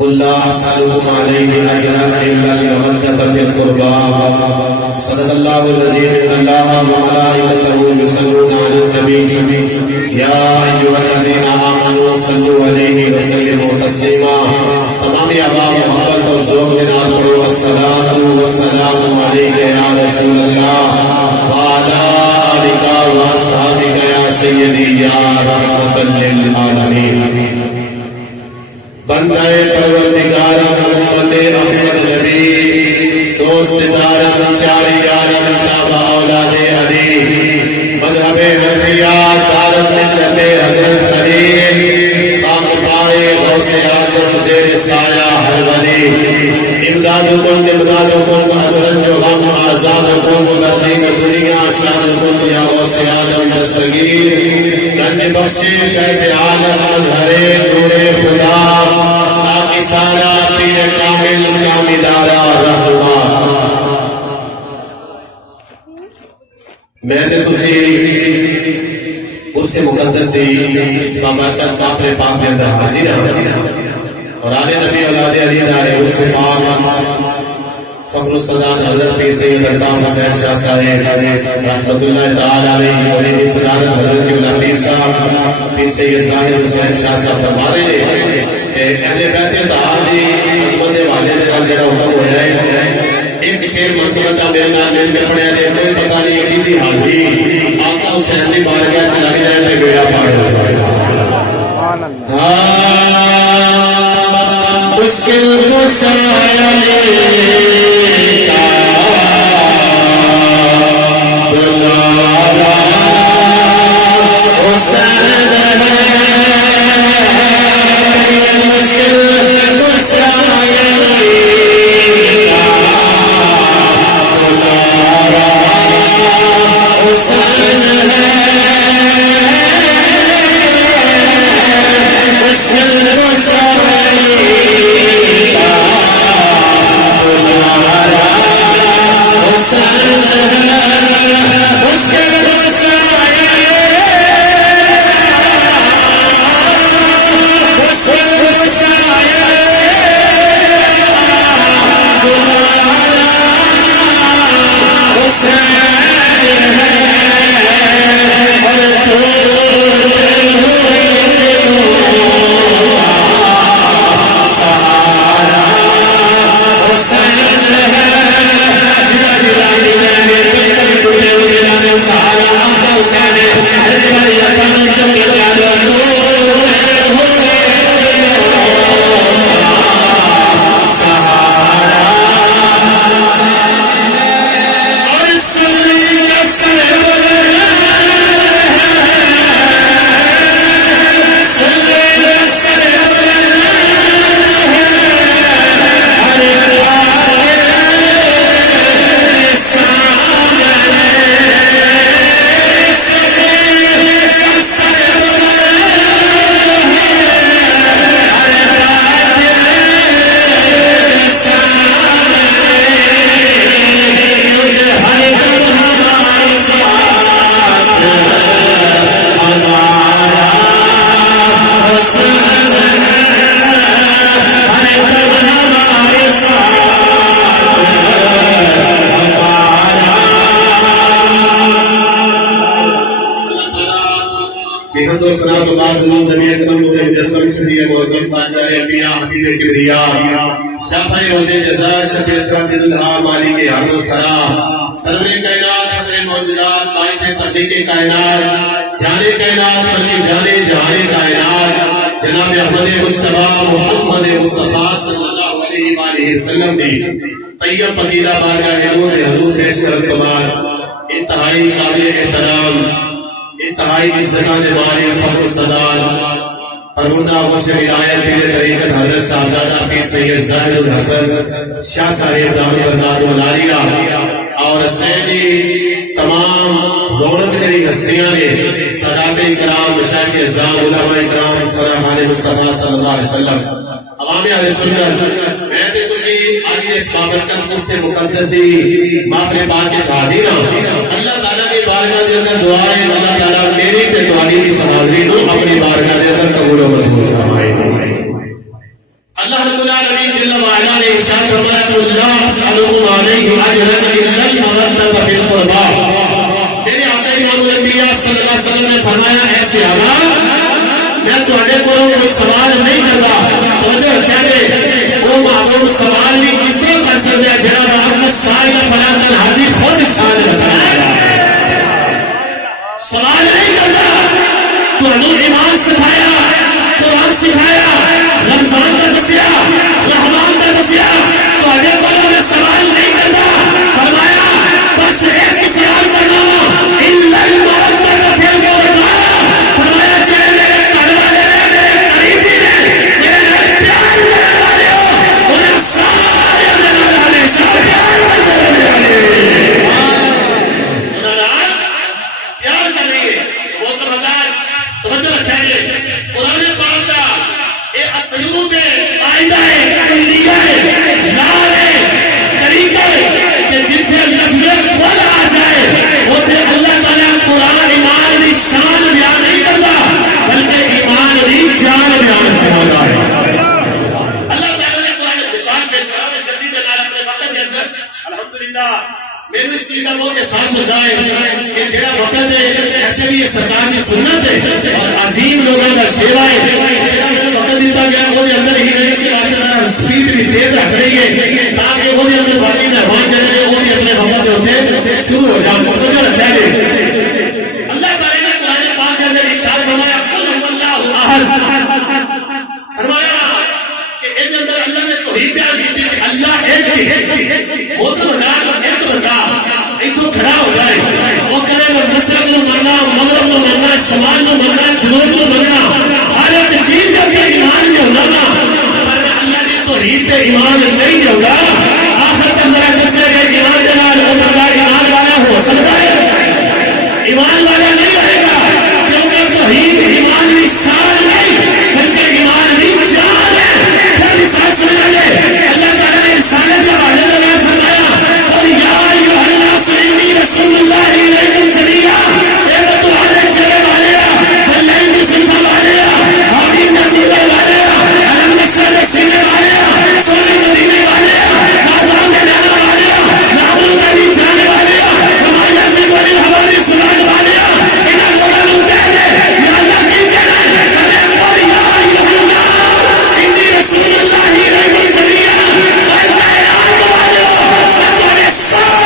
قل لا أسألكم عليه أجرا إلا المودة في القربى صدق الله العظيم إن الله وملائكته يصلون على النبي يا أيها الذين آمنوا صلوا عليه وسلموا تسليما تمام أبواب محبت اور ذوق کے نام پڑھو الصلاة والسلام عليك يا رسول الله وعلى آلك وأصحابك يا سيدي يا رحمة للعالمين بندہ پروردگار امت احمد نبی دوست دارم چاری یارم تابع اولاد علی مذہب حنفیہ دارم ملت حضرت خلیل ساتھ پائے غوث اعظم زیر سایہ ہر ولی امدادکم حضرت جو غم آزادکم مددین دنیا شادکم یا غوث اعظم دستگیر گنج بخشی فیض عالم مظہر نور خدا سارا پیر کامل کاملارا رحمہ میں نے تسی اس سے مقدس اس بابرکت کافر پاک کے اندر حاضر اور آل نبی اولاد علی دارے اس سے پاک فخر الصدان حضرت پیر سید الزام حسین شاہ صاحب رحمت اللہ تعالی علیہ ولی صدارت حضرت قبلہ پیر صاحب پیر سید ظاہر حسین شاہ صاحب فرمانے اہل بیت اتحاد دی عظمت والے نے نال جڑا حکم ہویا ہے ایک شعر مرتبہ کا میرے نام مل کے پڑھیا جائے کوئی پتہ نہیں کی تھی حاضری آقا حسین کی بارگاہ چ لگ جائے تے بیڑا پار ہو جائے مشکل کشا Thank you. سردار انبیاء حبیب کبریا شفیع روز جزا شفیع اسرات اللہ مالک حمد و ثنا سرور کائنات خطر موجودات باعث تخلیق کائنات جانے کائنات بلکہ جانے جہان کائنات جناب احمد مجتبی محمد مصطفیٰ صلی اللہ علیہ وآلہ وسلم دی طیب پاکیزہ بارگاہ نور حضور پیش کرت کمال انتہائی قابل احترام انتہائی عزتان والے فخر الصدار پروردہ غوث ولایت پیر طریقت حضرت صاحبزادہ پیر سید زاہد الحسن شاہ صاحب زامی برداد ملاریہ اور اسلام کی تمام رونق تیری ہستیاں نے صداقت اکرام مشایخ اعظام علماء اکرام صلاحان مصطفیٰ صلی اللہ علیہ وسلم عوام اہل سنت میں تے تسی آج اس بابت کا اس سے مقدس دی محفل پاک کے شہادینا اللہ تعالیٰ کی بارگاہ دے اندر دعائیں اللہ تعالیٰ میری تے دعائی بھی سوال دی نو اپنی بارگاہ دے اندر قبول و منظور فرمائے اللہ رب العالمین جل وعلا نے ارشاد فرمایا قل لا اسألکم علیہ اجرا الا المودۃ فی القربى میرے آقا امام الانبیاء صلی اللہ علیہ وسلم نے فرمایا اے صحابہ میں تواڈے کولوں کوئی سوال نہیں کردا توجہ رکھیا جے وہ معلوم سوال بھی کس طرح کر سکتا ہے جناب اپنا سائل فلا تنہدی خود سائل کرتا سوال نہیں کرتا تو ایمان سکھایا قرآن سکھایا رمضان کا دسیا رحمان کا دسیا تو اگے کولوں میں سوال نہیں کرتا فرمایا بس ایک ہی سوال کرنا الا المودۃ فی القربى فرمایا جے میرے گھر والے نے میرے قریبی نے میرے پیار کرنے والے ہو انہیں سارے اللہ ہمیشہ پیار کرتے رہے پیار کریں گے محترم حضرات توجہ رکھیں گے قرآن پاک کا یہ اسلوب ہے قاعدہ ہے کلیہ ہے لا ہے طریقہ ہے کہ جتنے لفظ قول آ جائے وہ پھر اللہ تعالیٰ قرآن ایمان کی شان بیان نہیں کرتا بلکہ ایمان کی جان بیان فرماتا ہے اللہ تعالیٰ نے قرآن مثال پیش کرا میں جلدی کے نال اپنے وقت کے اندر الحمدللہ میرے اس چیز کا بہت احساس ہوتا ہے کہ جڑا وقت ہے ایسے بھی یہ سرکار کی سنت ہے اور عظیم لوگوں کا سیوا ہے جڑا میرے وقت دیتا گیا وہ اندر ہی میرے سے واسطے سپیڈ بھی تیز رکھ رہی ہے تاکہ وہ اندر باقی مہمان جڑے ہیں وہ بھی اپنے وقت ہوتے شروع ہو جائیں تو جو رکھا ہے اللہ تعالی نے قرآن پاک کے اندر ارشاد فرمایا قل هو اللہ احد فرمایا کہ اس اندر اللہ نے توحید بیان کی تھی کہ اللہ ایک ہے وہ تو ایک بندہ ایتھوں کھڑا ہو جائے وہ کرے وہ مشرق نو مننا مغرب نو مننا شمال نو مننا جنوب نو مننا ہر ایک چیز کے ایمان میں ہونا نا پر اللہ دی توحید تے ایمان نہیں ہوگا آخر تک ذرا دسے کہ ایمان دے نال وہ بندہ ایمان والا ہو سکتا ہے ایمان والا نہیں رہے گا کیونکہ توحید ایمان کی شان نہیں بلکہ ایمان کی جان ہے پھر مثال سمجھ لے اللہ تعالیٰ نے انسانیت کے حوالے سے فرمایا اور یا ایھا الناس انی رسول اللہ الیکم جمیعا اے تمہارے چہرے والے اللہ کی صفات والے آمین نبی والے علم نشر سینے والے سونے مدینے والے آزاد جانے والے ناموں کا بھی جانے والے ہمارے نبی بڑی ہماری سنت والے انہاں لوگوں کو کہہ دے یا اللہ کی کہنا ہے اور یا ایھا الناس انی رسول اللہ الیکم جمیعا اے کائنات والے تمہارے سارے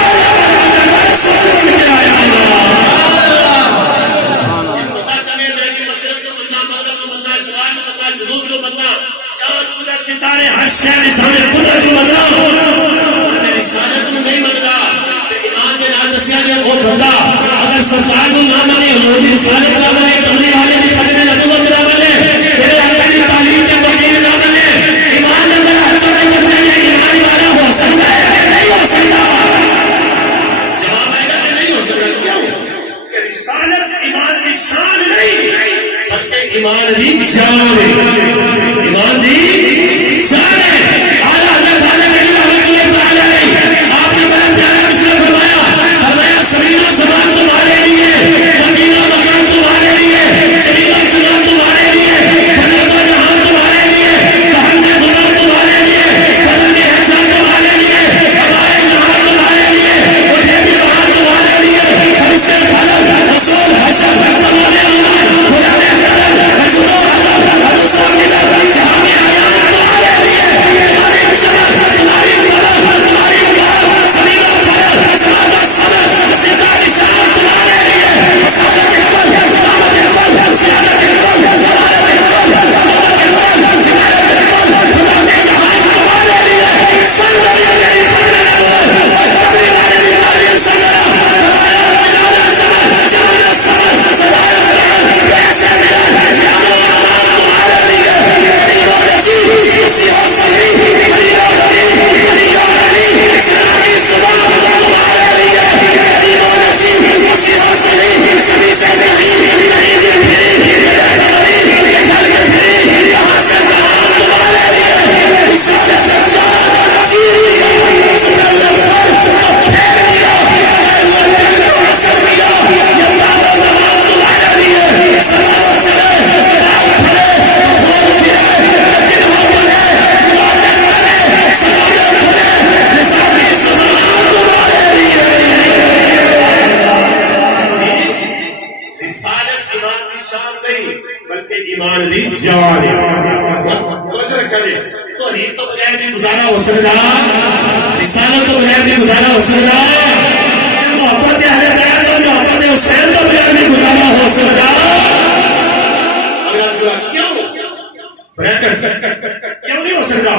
سب کے آیا ستارے ہر شہر سامنے قدرت بننا رسالت میں نہیں بنتا ایمان کے نام دسیا جائے وہ بندہ اگر سرکار کو نہ مانے حضور کی رسالت نہ مانے تبلیغ والے کی ختم نبوت نہ مانے میرے آقا کی تعلیم کے توقیر نہ مانے ایمان نے میرا اچھا کے مسئلے میں ایمان والا ہو سکتا ہے کہ نہیں ہو سکتا جواب آئے گا کہ نہیں ہو سکتا کیوں کہ رسالت ایمان کی شان نہیں بلکہ ایمان کی جان ہے ایمان کی شان ہے اعلیٰ اللہ تعالیٰ نے رحمت اللہ تعالیٰ نے آپ نے بڑا پیارا مثال فرمایا سبینہ سمان تمہارے لیے مدینہ مکان تمہارے لیے توحید تو بغیر نہیں گزارا ہو سکتا, رسالت تو بغیر نہیں گزارا ہو سکتا, محبت اہل بیت اور محبت حسین تو بغیر نہیں گزارا ہو سکتا. اگر کیوں کیوں نہیں ہو سکتا؟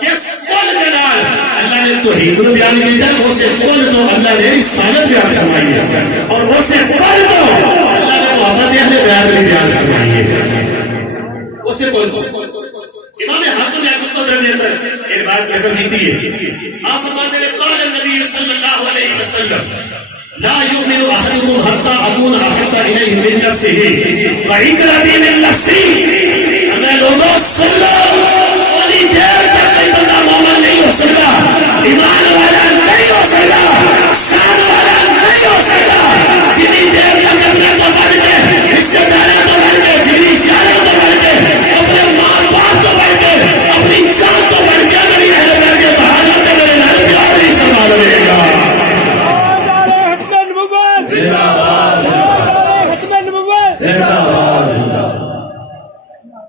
جس قول کے نال اللہ نے توحید کو بیان کیا اسے قول تو اللہ نے رسالت بیان فرمائی ہے, اور اسے قول تو اللہ نے محبت اہل بیت بھی بیان فرمائی ہے. اسے قول تو امام حاتم نے مستدرک کے اندر ایک بات نقل کی ہے. آپ فرماتے ہیں قال النبی صلی اللہ علیہ وسلم لا يؤمن احدكم حتى اكون احب اليه من نفسه وعندي من نفسي. اگر لوگوں سن لو, تھوڑی دیر تک کوئی بندہ مومن نہیں ہو سکتا, ایمان والا نہیں ہو سکتا, شان والا نہیں ہو سکتا, جتنی دیر تک اپنے تو بڑھ کے, رشتے داروں تو بڑھ کے, جتنی شانوں تو بڑھ کے, اپنے ماں باپ تو بڑھ کے, اپنی جان تو بڑھ کے, میری اہل بیت کے بہانہ تو میرے نال پیار نہیں سنبھال رہے گا.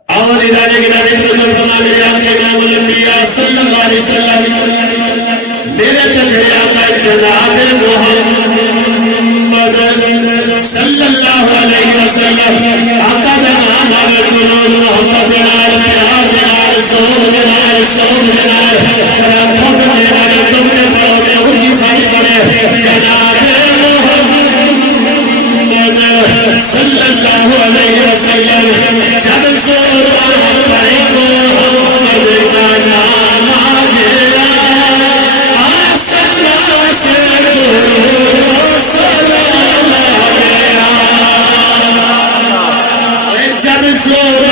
اور ادارے گرانے مجھے فرما میرے آقا امام الانبیاء صلی اللہ علیہ وسلم, میرے تجھے آقا جناب محمد صلی اللہ علیہ وسلم, آقا دا نام آگے قرآن محمد نال پیار دنال سوم دنال سوم دنال رکھوں دنال تم نے پڑھو میں اچھی ساتھ پڑھے جناب صلی اللہ علیہ وسلم. جب زور پڑے محمد کا نام آ گیا, آسمان سے درود سلام آ گیا. جب زور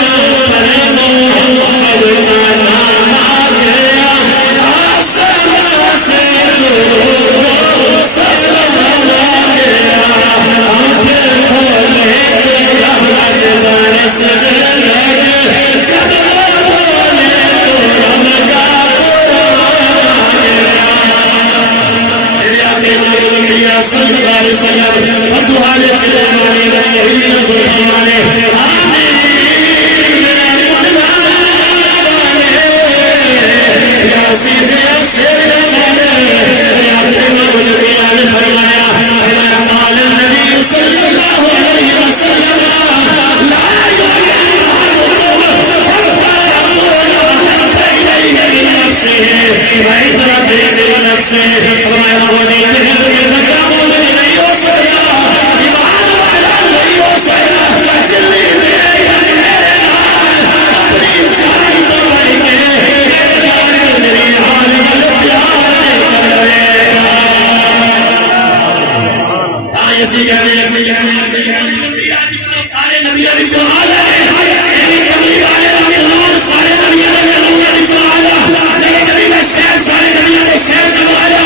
پڑے محمد کا نام آ گیا, آسمان سے درود سلام آ گیا. آنکھیں کھولے تو رحمت برس لگے, جب بولے تو رب کا قرآن آ گیا. میرے آقا امام الانبیاء صلی اللہ علیہ وسلم اور دعائیں چلے ہمارے وہی رسول ہمارے آمین یا سیدھے سے میرے آقا امام الانبیاء نے فرمایا قال النبی صلی اللہ علیہ وسلم لا يؤمن احدكم حتى اكون احب اليه من نفسه وعند من نفسه. فرمایا وہ نہیں کہ بندہ مومن نہیں ہو سکتا, ایمان والا نہیں ہو سکتا, جتنی دیر تک میرے نال اپنی جان تو بڑھ کے میرے نال میری حال وال پیار نہیں کرے گا. ایسی جس نے سارے نبیوں نے جو آلہ ہے میری کملی والے قرآن سارے نبیوں نے قرآن جو آلہ, میرے نبی کا شہر سارے نبیوں نے شہر جو آلہ,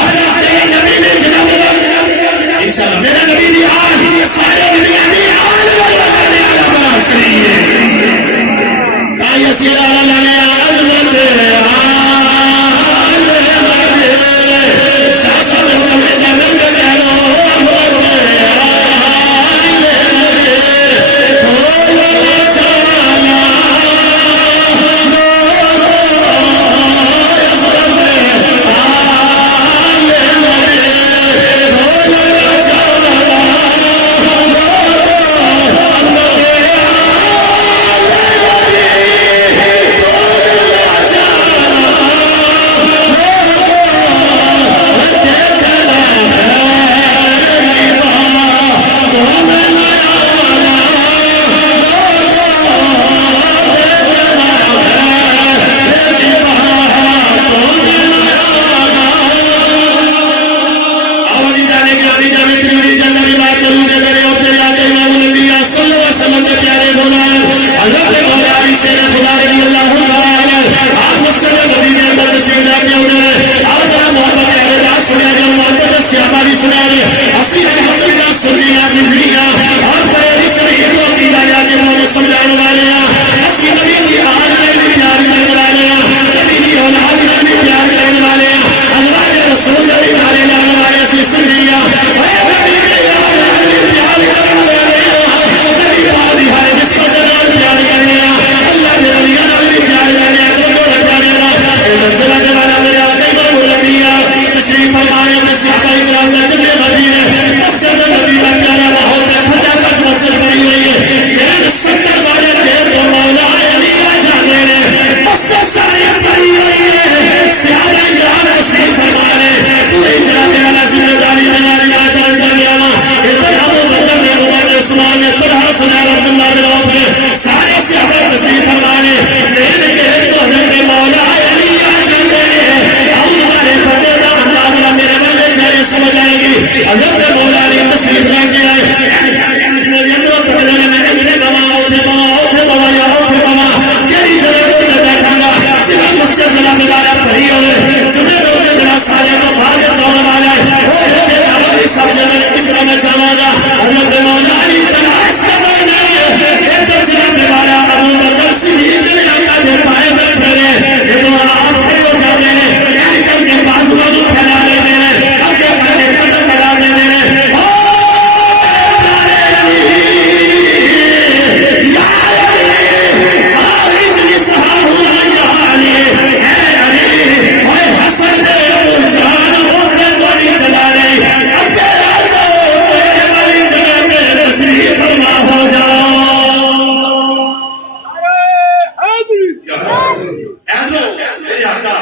آقا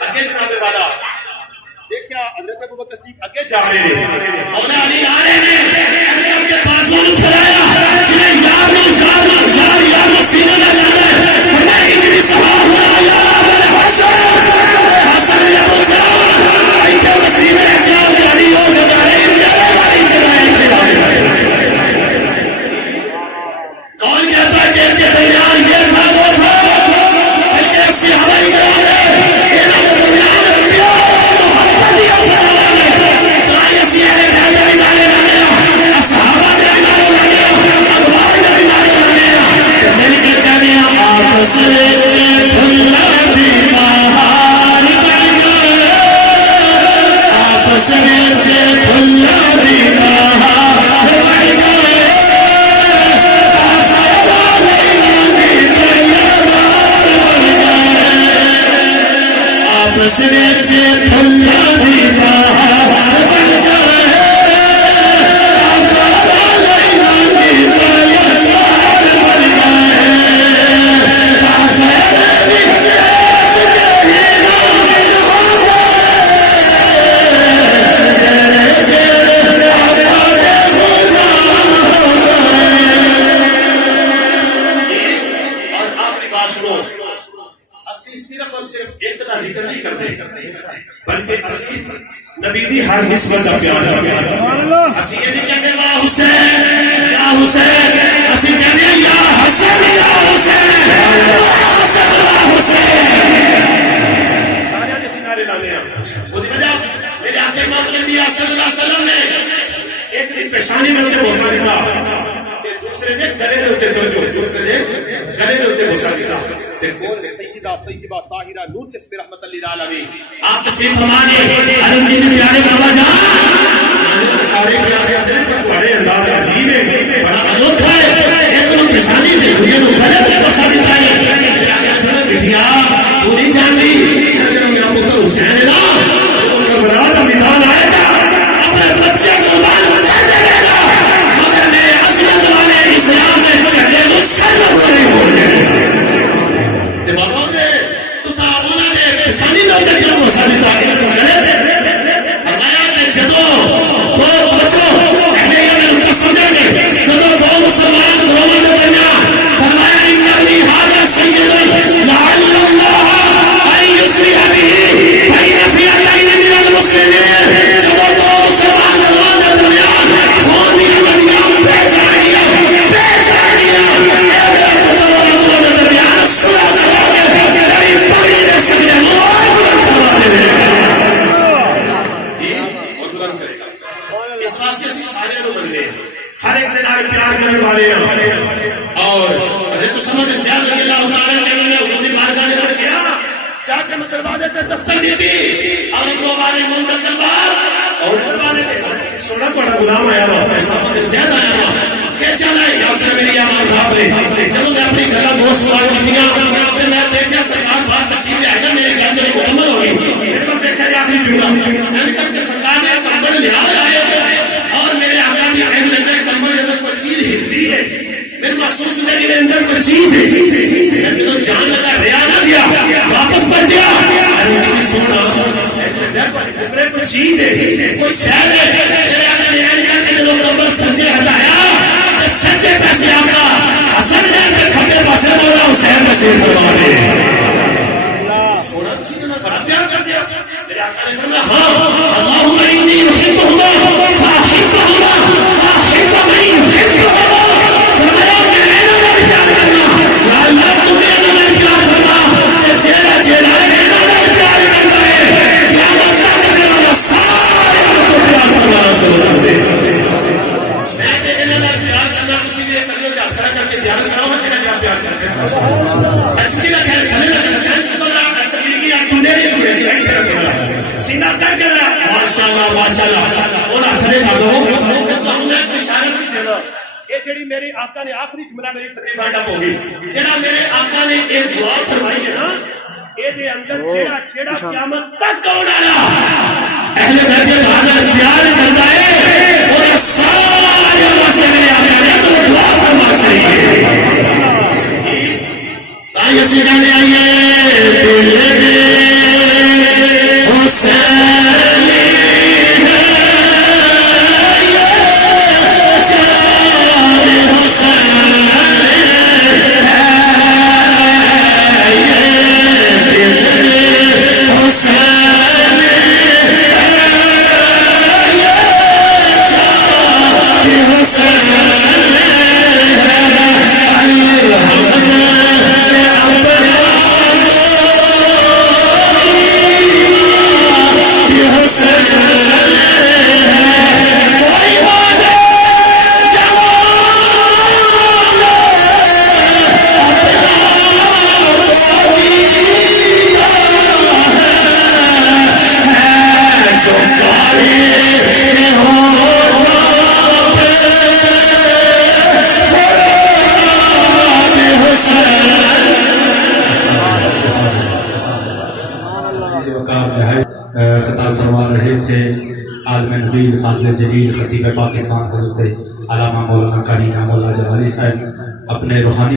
اگے جناب والا دیکھیا حضرت ابوبکر صدیق اگے جا رہے ہیں مولا علی آ رہے ہیں کر کے بازو نو پھیلایا جنہیں یار نو یار نو سینے نہ جانا ہے فرمایا کہ جی سبحان اللہ یا ابو حسن حسن نے پوچھا ایتھے مسیح نے جاؤ گاڑی ہو جگہ ہے میرے والی جگہ ہے کون کہتا ہے کہ درمیان یہ تھا وہ تھا بلکہ صحابہ کرام نے انہاں کے درمیان پیار محبت دی افضل نے تاں اسی ہے بہتر نالے لگے اصحابہ سے نالے لگے اخبار سے نالے لگے مل کے کہنے آپس میں پھلا دی بہار بن گئے آپس میں پھلا دی بہار بن گئے آپس میں پھلا دی بہار بن گئے نبی دی ہر نسبت کا پیار ہے اسی یہ نہیں کہتے واہ حسین یا حسین اسی کہتے ہیں یا حسین یا حسین واہ حسین واہ حسین سارے اسی نعرے لانے ہیں وہ دی وجہ میرے آقا امام الانبیاء صلی اللہ علیہ وسلم نے ایک دی پیشانی میں اسے بوسا دیتا دوسرے دے گلے دے ہوتے دوسرے دے گلے دے ہوتے بوسا دیتا کون سیدہ طیبہ طاہرہ نور چشم رحمت اللہ العالمین آپ تشریف فرمانے حضرت کے پیارے بابا جان سارے پیارے دل پر بڑے انداز عجیب ہے بڑا انوکھا ہے ایک تو پیشانی دے مجھے نو گلے تے بوسا دیتا ہے بٹھیا تو نہیں جانتی جب میرا پتر حسین ہے نا وہ کربلا کا میدان آئے گا اپنے بچے قربان کر دے گا مگر میرے عظمت والے اسلام میں چلے تو سر نہیں ہو جائے تے بابا نے تو صحابہ نے پیشانی دے کے کیوں بوسا دیتا ہے فرمایا کہ جدو دو بچوں اہل علم کو سمجھیں گے جدو دو مسلمان دونوں کے درمیان فرمایا ان ابنی ھذا سید لعل اللہ ان یصلح به بین فئتین من المسلمین جدو دو مسلمان دونوں کے درمیان خون کی لڑیاں پیچ آ گیا اس واسطے سے سارے لوگ بن گئے ہر ایک دن آگے پیار کرنے والے ہیں اور حضرت عثمان بن زیاد رضی اللہ تعالیٰ عنہ نے حضور کی بارگاہ میں کیا چاہ کے دروازے پہ دستک دی تھی اور ایک ہمارے منتظر دربار اور دروازے پہ سننا تھوڑا غلام آیا ہوا عثمان بن زیاد آیا ہوا کہ چلا ہے یا پھر میری امام صاحب نے چلو میں اپنی گھر دو سوال کیا تو میں دیکھا سرکار بات تشریف لے آئے میرے گھر جو مکمل ہو گئی میرے پاس دیکھا جائے آخری جملہ میں نے کہا کہ سرکار نے کمبل لے آئے اور میرے آقا کی عین اندر کمبل کے اندر کوئی چیز ہلتی ہے میرے محسوس ہوتا کہ اندر کوئی چیز ہے میں جدو جان لگا ریا نہ دیا واپس پڑ گیا ارے کتنی سونا کوئی چیز ہے کوئی شہر ہے میرے آقا نے عین کر کے میرے کمبل سجے ہٹایا سچے پیسے آقا حسن نے کھپے پاسے مولا حسین نصیب فرما دے سونا کسی نے بڑا پیار کر دیا میرے آقا نے فرمایا ہاں اللہم انی احبہما فاحبہما فاحب من یحبہما فرمایا میرے نال پیار کرنا یا اللہ تو میرے نال پیار کرنا تے جیڑا جیڑا میرے نال پیار کرتا ہے قیامت تک میرا سارا کو پیار فرمانا شروع کر دے میں تے انہاں نال پیار کرنا کسی نے کریو جا کھڑا کر کے زیارت کراؤ میں کیڑا پیار کرتے ہیں اچھی کا خیر کھڑے نہ میں چکا رہا تبلیغی آپ ٹنڈے نہیں چھوڑے بیٹھ کے رکھا سینہ کر کے رہا ماشاءاللہ اور اٹھنے والو کہ تو ہم نے اشارت کی دینا یہ جڑی میرے آقا نے آخری جملہ میری تقریبا ڈپ ہو گئی جڑا میرے آقا نے ایک دعا فرمائی ہے نا اے دے اندر جڑا قیامت تک کون آیا اہل بیت اللہ پیار کرتا ہے اور سارے واسطے میرے آقا نے تو دعا فرما چاہیے تاں یہ سے جانے آئیے دل میں عزیز وقار نہایت خطاب فرما رہے تھے عالم نبیل فاضل جلیل خطیب پاکستان حضرت علامہ مولانا کانینا مولا جلالی صاحب اپنے روحانی